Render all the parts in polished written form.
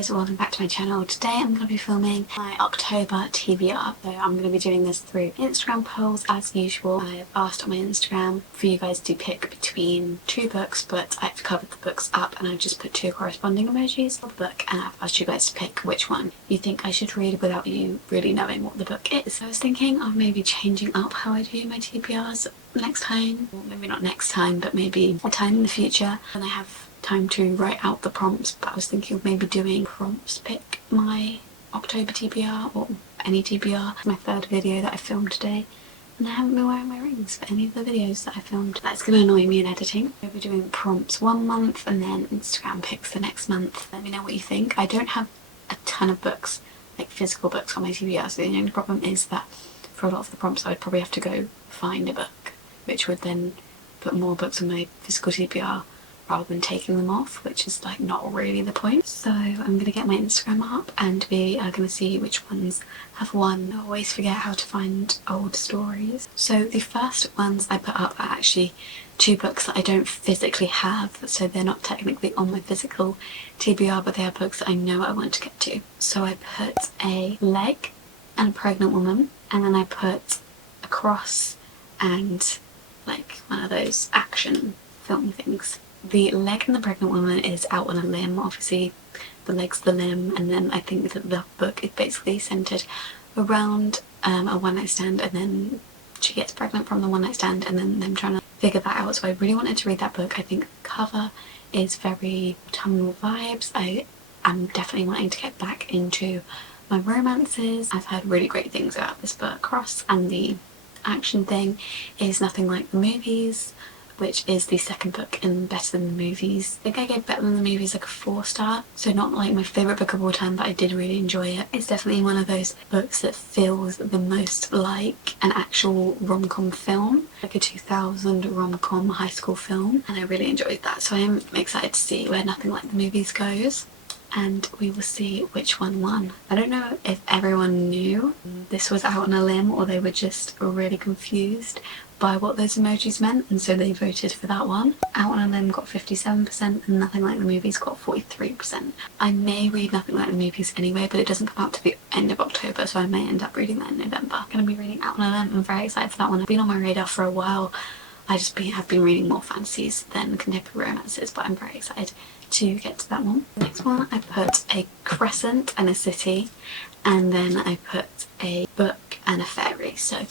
guys, welcome back to my channel. Today I'm going to be filming my October TBR. So I'm going to be doing this through Instagram polls as usual. I've asked on my Instagram for you guys to pick between two books, but I've covered the books up and I've just put two corresponding emojis for the book, and I've asked you guys to pick which one you think I should read without you really knowing what the book is. I was thinking of maybe changing up how I do my TBRs next time, or maybe not next time, but maybe a time in the future when I have time to write out the prompts. But I was thinking of maybe doing prompts pick my October TBR or any TBR. It's my third video that I filmed today and I haven't been wearing my rings for any of the videos that I filmed. That's going to annoy me in editing. I'll be doing prompts one month and then Instagram picks the next month. Let me know what you think. I don't have a ton of books, like physical books on my TBR, so the only problem is that for a lot of the prompts I would probably have to go find a book, which would then put more books on my physical TBR rather than taking them off, which is like not really the point. So I'm gonna get my Instagram up and we are gonna see which ones have won. I always forget how to find old stories. So the first ones I put up are actually two books that I don't physically have, so they're not technically on my physical TBR, but they are books that I know I want to get to. So I put a leg and a pregnant woman, and then I put a cross and like one of those action film things. The leg and the pregnant woman is out on a limb. Obviously the leg's the limb, and then I think that the book is basically centred around a one night stand, and then she gets pregnant from the one night stand and then them trying to figure that out. So I really wanted to read that book. I think the cover is very autumnal vibes. I am definitely wanting to get back into my romances. I've heard really great things about this book. Cross and the action thing is nothing like the movies, which is the second book in Better Than the Movies. I think I gave Better Than the Movies like a 4-star, so not like my favourite book of all time, but I did really enjoy it. It's definitely one of those books that feels the most like an actual rom-com film, like a 2000 rom-com high school film, and I really enjoyed that. So I am excited to see where Nothing Like the Movies goes, and we will see which one won. I don't know if everyone knew this was out on a limb or they were just really confused by what those emojis meant, and so they voted for that one. Out on a Limb got 57% and Nothing Like the Movies got 43%. I may read Nothing Like the Movies anyway, but it doesn't come out to the end of October, so I may end up reading that in November. I'm going to be reading Out on a Limb. I'm very excited for that one. It's been on my radar for a while. I just have been reading more fantasies than contemporary romances, but I'm very excited to get to that one. The next one I put a crescent and a city, and then I put a book and a fairy. So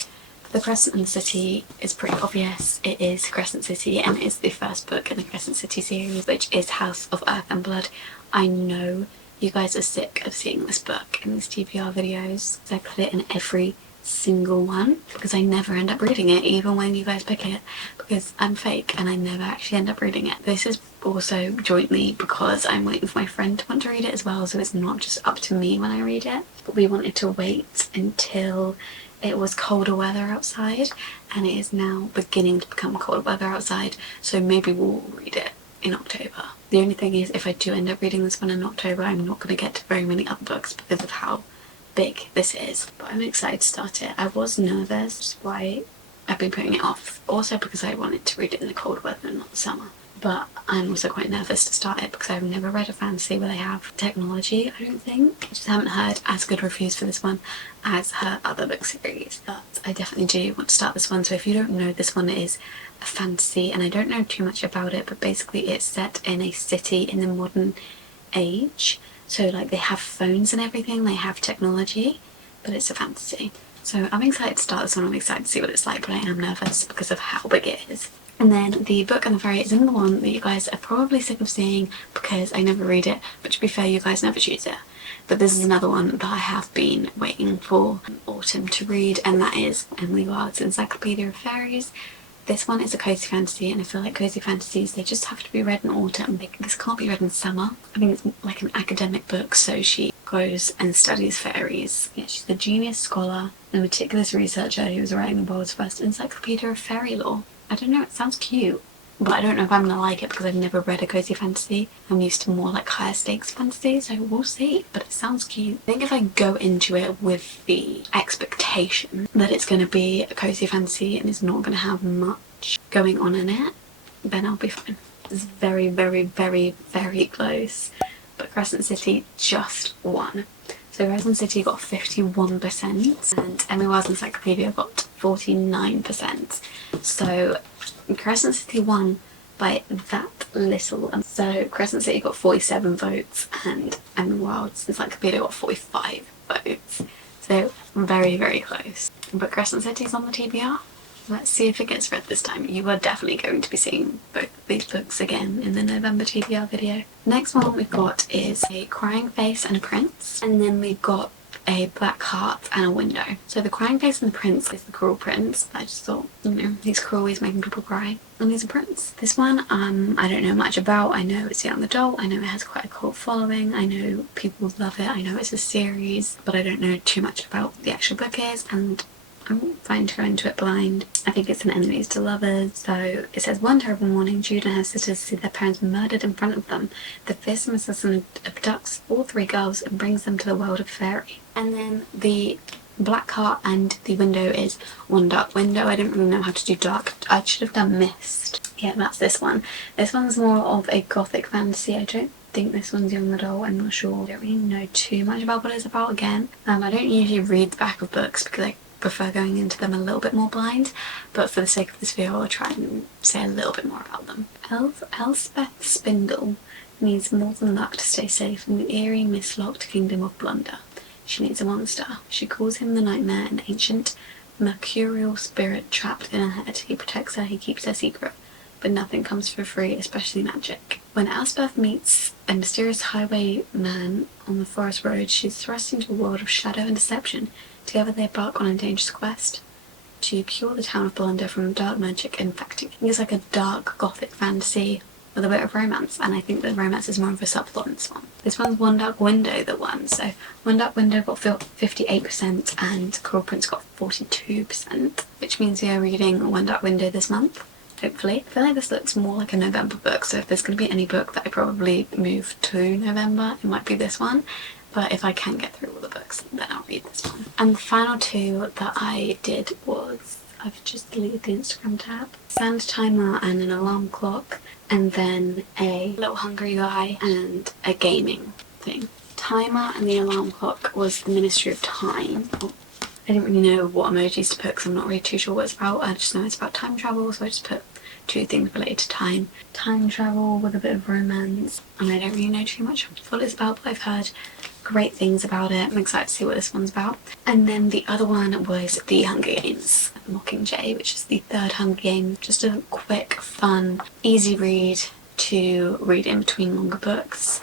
the Crescent and the City is pretty obvious. It is Crescent City, and it is the first book in the Crescent City series, which is House of Earth and Blood. I know you guys are sick of seeing this book in these TBR videos, so I put it in every single one because I never end up reading it, even when you guys pick it, because I'm fake and I never actually end up reading it. This is also jointly because I'm waiting for my friend to want to read it as well, so it's not just up to me when I read it. But we wanted to wait until it was colder weather outside, and it is now beginning to become colder weather outside, so maybe we'll read it in October. The only thing is, if I do end up reading this one in October, I'm not going to get to very many other books because of how big this is. But I'm excited to start it. I was nervous, which is why I've been putting it off. Also because I wanted to read it in the cold weather and not the summer. But I'm also quite nervous to start it because I've never read a fantasy where they have technology, I don't think. I just haven't heard as good reviews for this one as her other book series. But I definitely do want to start this one. So if you don't know, this one is a fantasy, and I don't know too much about it, but basically it's set in a city in the modern age. So like they have phones and everything, they have technology, but it's a fantasy. So I'm excited to start this one. I'm excited to see what it's like, but I am nervous because of how big it is. And then the book and the fairy is another one that you guys are probably sick of seeing because I never read it, but to be fair, you guys never choose it. But this is another one that I have been waiting for autumn to read, and that is Emily Wild's Encyclopedia of Fairies. This one is a cozy fantasy, and I feel like cozy fantasies, they just have to be read in autumn. This can't be read in summer. I think it's like an academic book, so she goes and studies fairies. Yeah, she's a genius scholar and meticulous researcher who was writing the world's first encyclopedia of fairy lore. I don't know, it sounds cute, but I don't know if I'm gonna like it because I've never read a cozy fantasy. I'm used to more like higher stakes fantasy, so we'll see, but it sounds cute. I think if I go into it with the expectation that it's gonna be a cozy fantasy and it's not gonna have much going on in it, then I'll be fine. It's very, very, very, very close but Crescent City just won. So Crescent City got 51% and Emily Wilde's Encyclopedia got 49%. So Crescent City won by that little. So Crescent City got 47 votes and Emily Wilde's Encyclopedia got 45 votes. So very, very close. But Crescent City's on the TBR. Let's see if it gets read this time. You are definitely going to be seeing both of these books again in the November TBR video. Next one we've got is A Crying Face and a Prince, and then we've got A Black Heart and a Window. So the Crying Face and the Prince is the cruel prince. I just thought, you know, he's cruel, he's making people cry, and he's a prince. This one, I don't know much about. I know it's a young adult, I know it has quite a cult following, I know people love it, I know it's a series, but I don't know too much about what the actual book is, and I'm fine to go into it blind. I think it's an enemies to lovers. So it says, one terrible morning, Jude and her sisters see their parents murdered in front of them. The fearsome assassin abducts all three girls and brings them to the world of fairy. And then the Black Heart and the Window is One Dark Window. I didn't really know how to do dark. I should have done Mist. Yeah, that's this one. This one's more of a gothic fantasy. I don't think this one's young adult. I'm not sure. I don't really know too much about what it's about again. I don't usually read the back of books because I prefer going into them a little bit more blind, but for the sake of this video I'll try and say a little bit more about them. Elspeth Spindle needs more than luck to stay safe in the eerie, mislocked kingdom of Blunder. She needs a monster. She calls him the Nightmare, an ancient, mercurial spirit trapped in her head. He protects her, he keeps her secret, but nothing comes for free, especially magic. When Elspeth meets a mysterious highwayman on the forest road, she's thrust into a world of shadow and deception. Together they embark on a dangerous quest to cure the town of Blunder from dark magic infecting. I think it's like a dark gothic fantasy with a bit of romance, and I think the romance is more of a subplot in this one. This one's One Dark Window that won, so One Dark Window got 58% and Cruel Prince got 42%, which means we are reading One Dark Window this month, hopefully. I feel like this looks more like a November book, so if there's going to be any book that I probably move to November, it might be this one. But if I can't get through all the books, then I'll read this one. And the final two that I did was, I've just deleted the Instagram tab, Sand Timer and an Alarm Clock, and then a Little Hungry Guy and a gaming thing. Timer and the Alarm Clock was the Ministry of Time. I didn't really know what emojis to put because I'm not really too sure what it's about. I just know it's about time travel, so I just put two things related to time. Time travel with a bit of romance, and I don't really know too much what it's about, but I've heard great things about it. I'm excited to see what this one's about. And then the other one was the Hunger Games, Mockingjay, which is the third Hunger Game. Just a quick, fun, easy read to read in between longer books.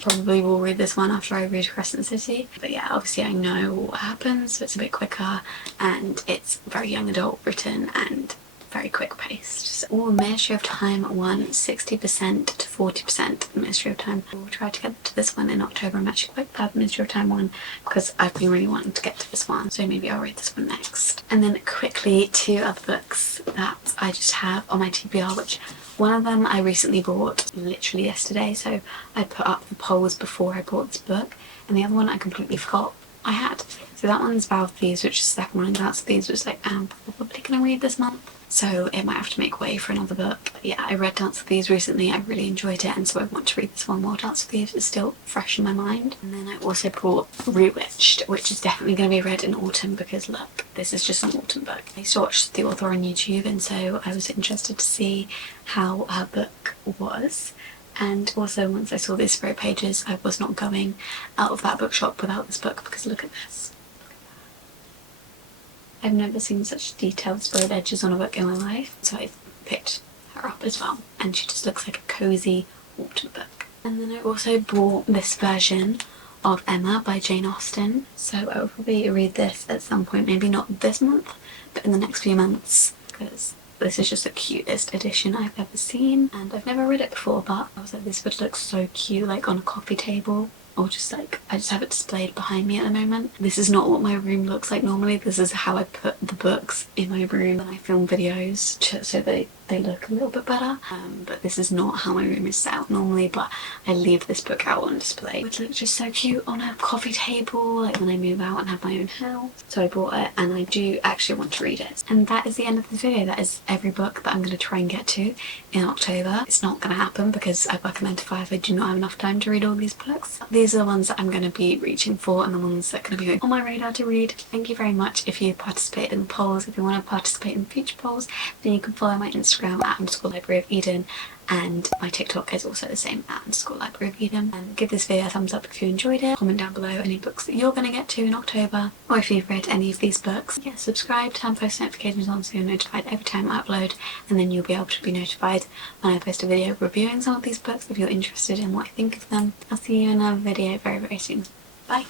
Probably will read this one after I read Crescent City. But yeah, obviously I know what happens, so it's a bit quicker, and it's very young adult written and very quick paced. So Ministry of Time won 60% to 40%. Ministry of Time. We'll try to get to this one in October. I'm actually quite glad Ministry of Time won because I've been really wanting to get to this one, so maybe I'll read this one next. And then quickly, two other books that I just have on my TBR, which one of them I recently bought literally yesterday, so I put up the polls before I bought this book, and the other one I completely forgot I had. So that one's Vow of Thieves, which is the second one, and Dance of Thieves, which like I'm probably gonna read this month. So it might have to make way for another book. But yeah, I read Dance of Thieves recently, I really enjoyed it, and so I want to read this one while Dance of Thieves is still fresh in my mind. And then I also bought Rewitched, which is definitely going to be read in autumn because look, this is just an autumn book. I used to watch the author on YouTube, and so I was interested to see how her book was. And also once I saw the Spirit pages, I was not going out of that bookshop without this book because look at this. I've never seen such detailed sprayed edges on a book in my life, so I picked her up as well, and she just looks like a cosy autumn book. And then I also bought this version of Emma by Jane Austen, so I will probably read this at some point, maybe not this month, but in the next few months, because this is just the cutest edition I've ever seen, and I've never read it before, but I was like, this would look so cute, like on a coffee table, or just like, I just have it displayed behind me at the moment. This is not what my room looks like normally. This is how I put the books in my room when I film videos, so they they look a little bit better, but this is not how my room is set out normally, but I leave this book out on display. It would look just so cute on a coffee table, like when I move out and have my own house. So I bought it, and I do actually want to read it. And that is the end of the video. That is every book that I'm going to try and get to in October. It's not going to happen because I work a 9 to 5. I do not have enough time to read all these books. These are the ones that I'm going to be reaching for and the ones that are going to be on my radar to read. Thank you very much if you participate in the polls. If you want to participate in future polls, then you can follow my Instagram at _libraryofeden, and my TikTok is also the same at _libraryofeden. And give this video a thumbs up if you enjoyed it. Comment down below any books that you're going to get to in October, or if you've read any of these books. Yeah, subscribe, turn post notifications on so you're notified every time I upload, and then you'll be able to be notified when I post a video reviewing some of these books if you're interested in what I think of them. I'll see you in another video very, very soon. Bye!